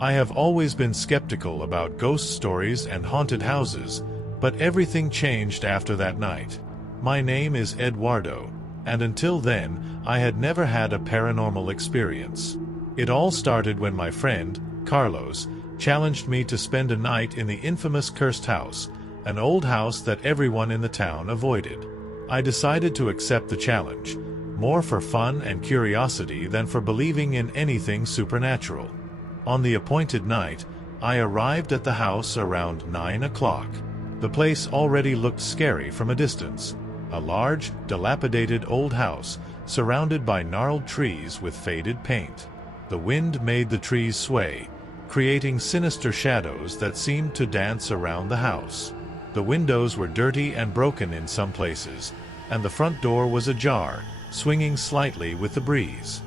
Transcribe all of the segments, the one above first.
I have always been skeptical about ghost stories and haunted houses, but everything changed after that night. My name is Eduardo, and until then, I had never had a paranormal experience. It all started when my friend, Carlos, challenged me to spend a night in the infamous cursed house, an old house that everyone in the town avoided. I decided to accept the challenge, more for fun and curiosity than for believing in anything supernatural. On the appointed night, I arrived at the house around 9 o'clock. The place already looked scary from a distance. A large, dilapidated old house, surrounded by gnarled trees with faded paint. The wind made the trees sway, creating sinister shadows that seemed to dance around the house. The windows were dirty and broken in some places, and the front door was ajar, swinging slightly with the breeze.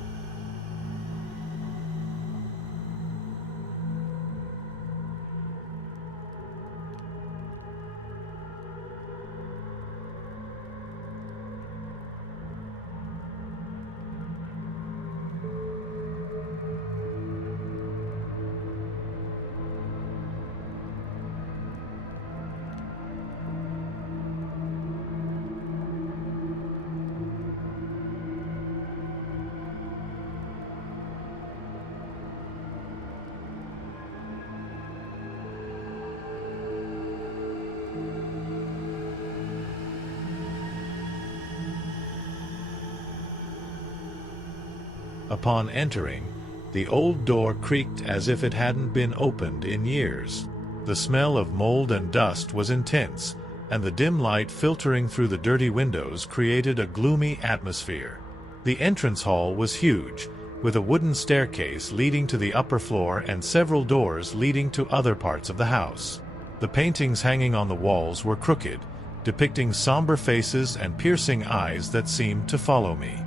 Upon entering, the old door creaked as if it hadn't been opened in years. The smell of mold and dust was intense, and the dim light filtering through the dirty windows created a gloomy atmosphere. The entrance hall was huge, with a wooden staircase leading to the upper floor and several doors leading to other parts of the house. The paintings hanging on the walls were crooked, depicting somber faces and piercing eyes that seemed to follow me.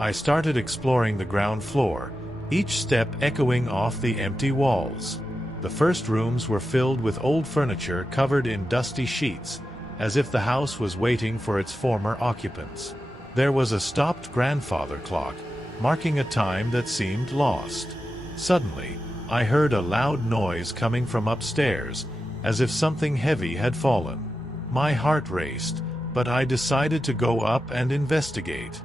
I started exploring the ground floor, each step echoing off the empty walls. The first rooms were filled with old furniture covered in dusty sheets, as if the house was waiting for its former occupants. There was a stopped grandfather clock, marking a time that seemed lost. Suddenly, I heard a loud noise coming from upstairs, as if something heavy had fallen. My heart raced, but I decided to go up and investigate.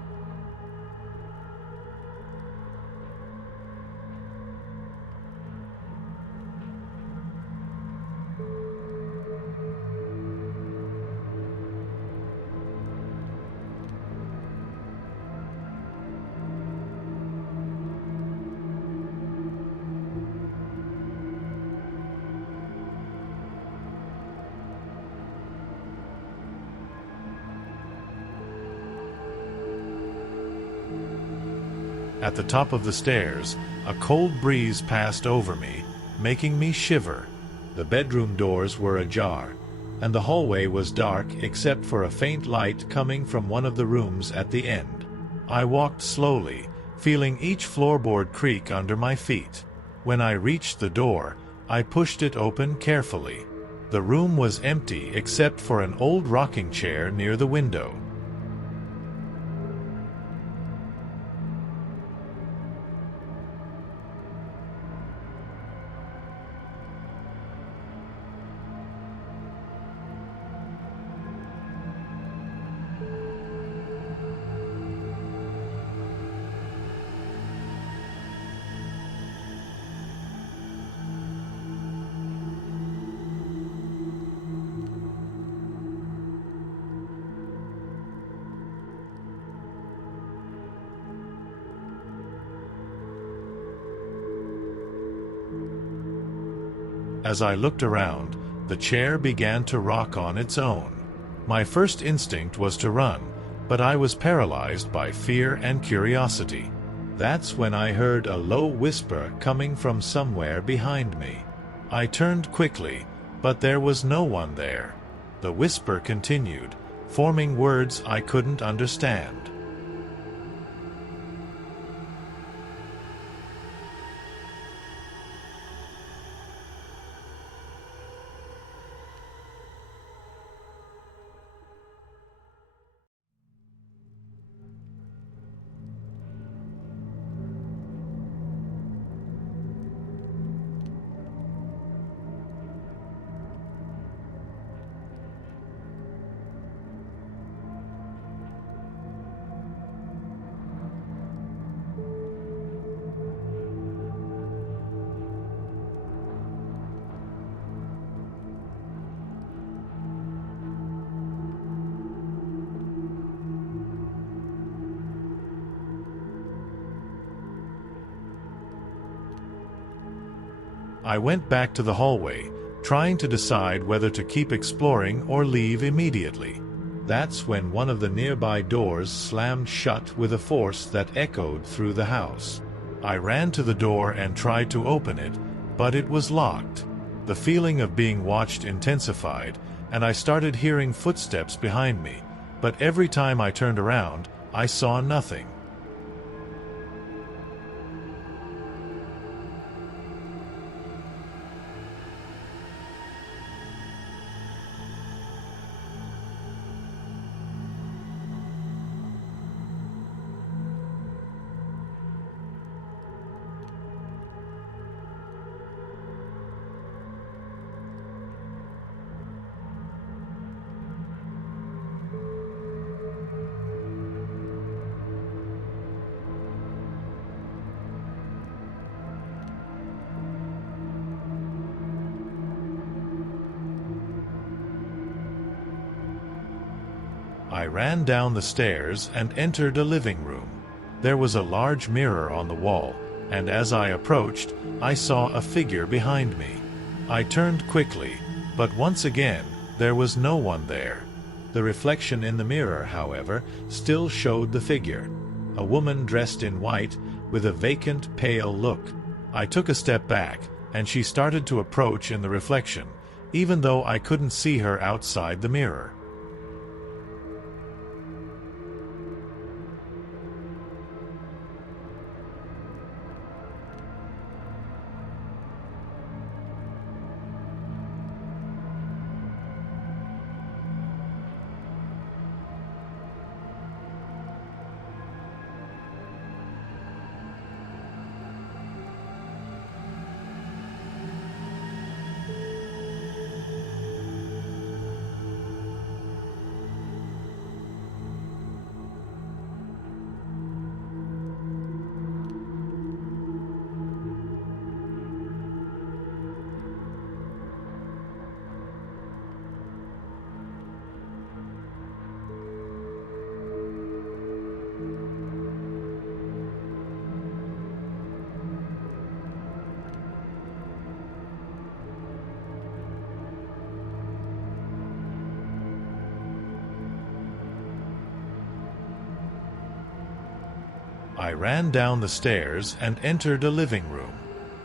At the top of the stairs, a cold breeze passed over me, making me shiver. The bedroom doors were ajar, and the hallway was dark except for a faint light coming from one of the rooms at the end. I walked slowly, feeling each floorboard creak under my feet. When I reached the door, I pushed it open carefully. The room was empty except for an old rocking chair near the window. As I looked around, The chair began to rock on its own. My first instinct was to run, but I was paralyzed by fear and curiosity. That's when I heard a low whisper coming from somewhere behind me. I turned quickly, but there was no one there. The whisper continued, forming words I couldn't understand. I went back to the hallway, trying to decide whether to keep exploring or leave immediately. That's when one of the nearby doors slammed shut with a force that echoed through the house. I ran to the door and tried to open it, but it was locked. The feeling of being watched intensified, and I started hearing footsteps behind me, but every time I turned around, I saw nothing. I ran down the stairs and entered a living room. There was a large mirror on the wall, and as I approached, I saw a figure behind me. I turned quickly, but once again, there was no one there. The reflection in the mirror, however, still showed the figure. A woman dressed in white, with a vacant, pale look. I took a step back, and she started to approach in the reflection, even though I couldn't see her outside the mirror. I ran down the stairs and entered a living room.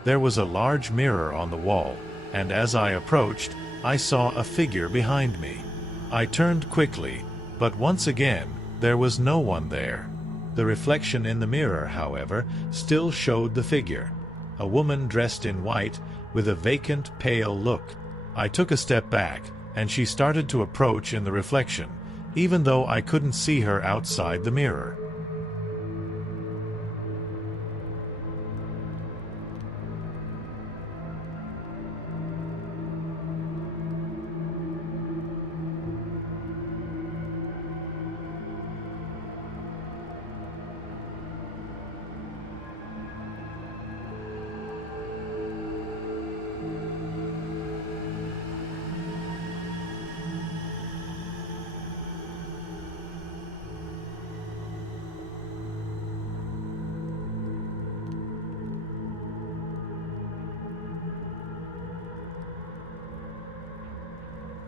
There was a large mirror on the wall, and as I approached, I saw a figure behind me. I turned quickly, but once again, there was no one there. The reflection in the mirror, however, still showed the figure. A woman dressed in white, with a vacant, pale look. I took a step back, and she started to approach in the reflection, even though I couldn't see her outside the mirror.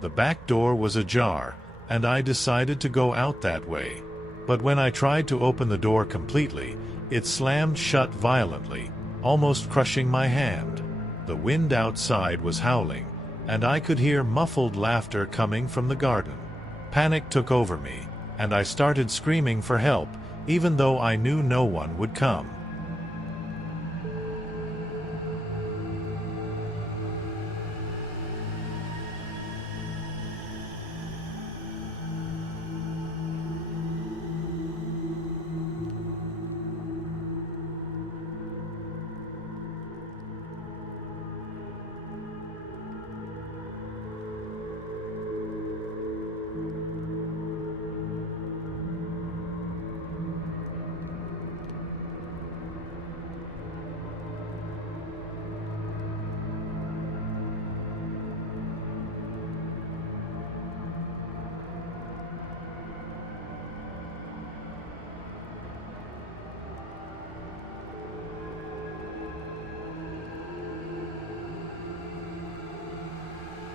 The back door was ajar, and I decided to go out that way. But when I tried to open the door completely, it slammed shut violently, almost crushing my hand. The wind outside was howling, and I could hear muffled laughter coming from the garden. Panic took over me, and I started screaming for help, even though I knew no one would come.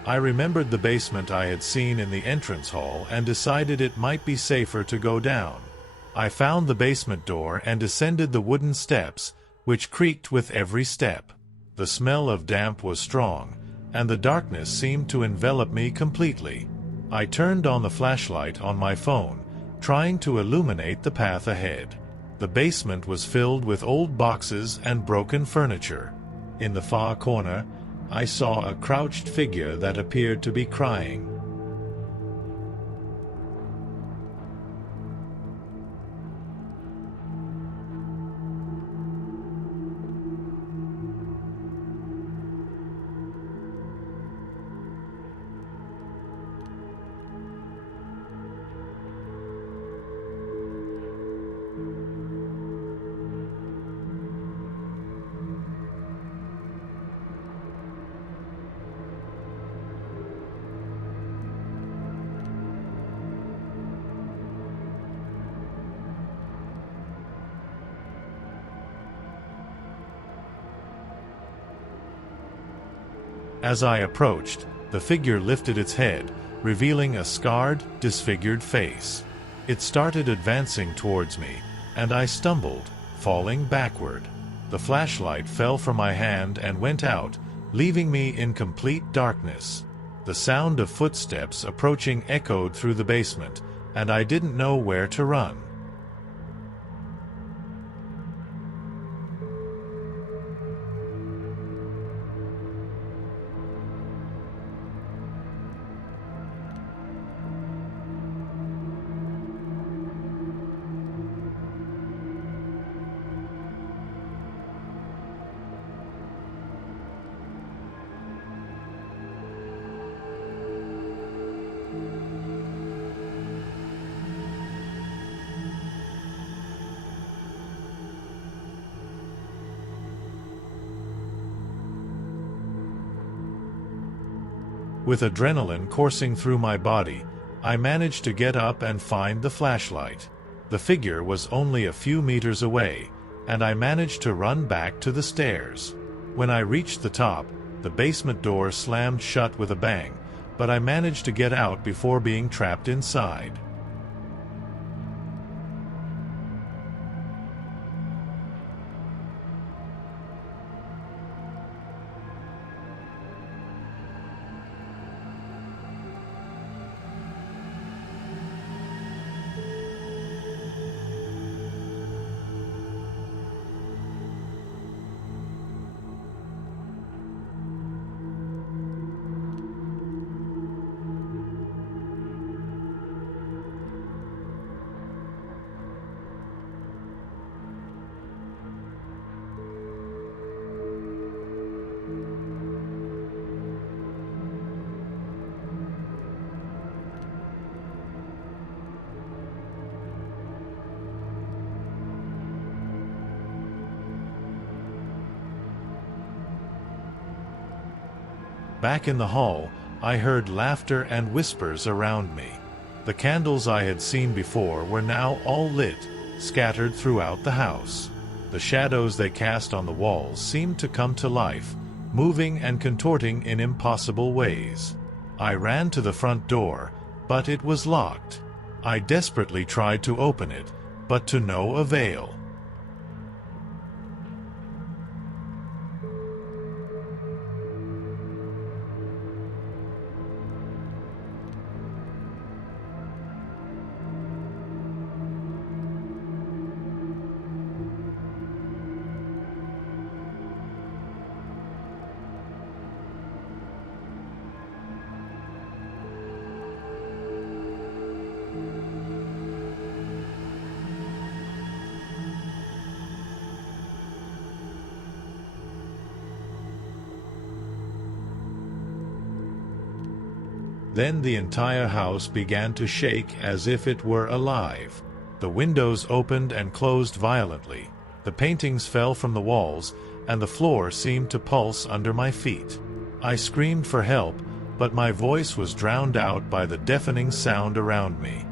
I remembered the basement I had seen in the entrance hall and decided it might be safer to go down. I found the basement door and descended the wooden steps, which creaked with every step. The smell of damp was strong, and the darkness seemed to envelop me completely. I turned on the flashlight on my phone, trying to illuminate the path ahead. The basement was filled with old boxes and broken furniture. In the far corner, I saw a crouched figure that appeared to be crying. As I approached, the figure lifted its head, revealing a scarred, disfigured face. It started advancing towards me, and I stumbled, falling backward. The flashlight fell from my hand and went out, leaving me in complete darkness. The sound of footsteps approaching echoed through the basement, and I didn't know where to run. With adrenaline coursing through my body, I managed to get up and find the flashlight. The figure was only a few meters away, and I managed to run back to the stairs. When I reached the top, the basement door slammed shut with a bang, but I managed to get out before being trapped inside. Back in the hall, I heard laughter and whispers around me. The candles I had seen before were now all lit, scattered throughout the house. The shadows they cast on the walls seemed to come to life, moving and contorting in impossible ways. I ran to the front door, but it was locked. I desperately tried to open it, but to no avail. Then the entire house began to shake as if it were alive. The windows opened and closed violently, the paintings fell from the walls, and the floor seemed to pulse under my feet. I screamed for help, but my voice was drowned out by the deafening sound around me.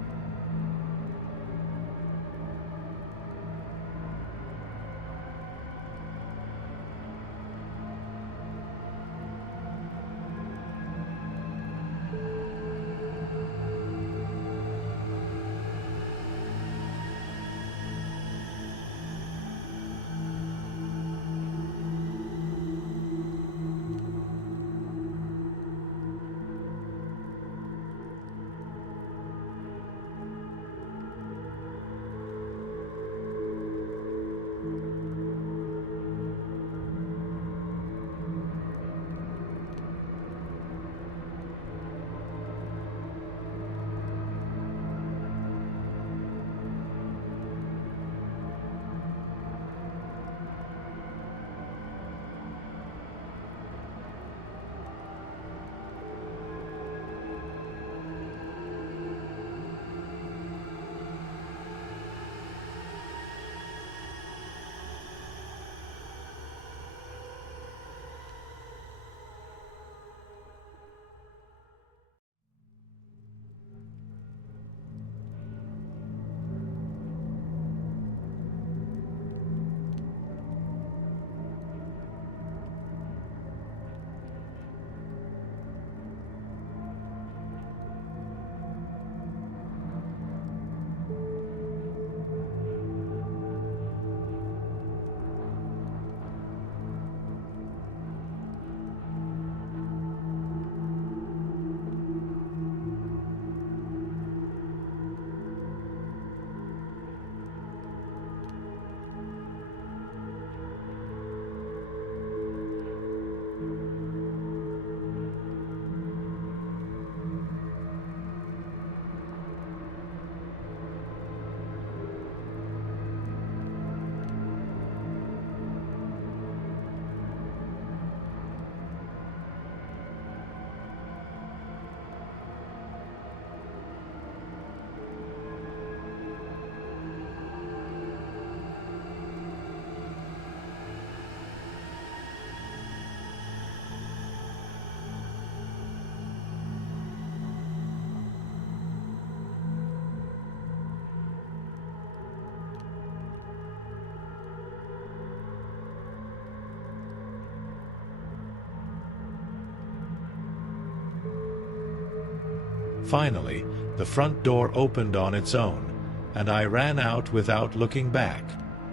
Finally, the front door opened on its own, and I ran out without looking back.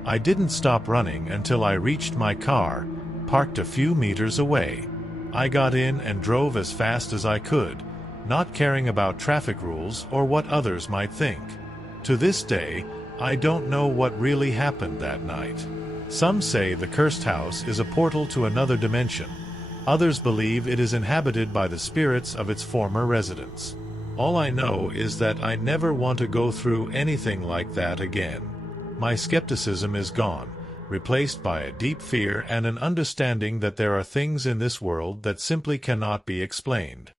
I didn't stop running until I reached my car, parked a few meters away. I got in and drove as fast as I could, not caring about traffic rules or what others might think. To this day, I don't know what really happened that night. Some say the cursed house is a portal to another dimension. Others believe it is inhabited by the spirits of its former residents. All I know is that I never want to go through anything like that again. My skepticism is gone, replaced by a deep fear and an understanding that there are things in this world that simply cannot be explained.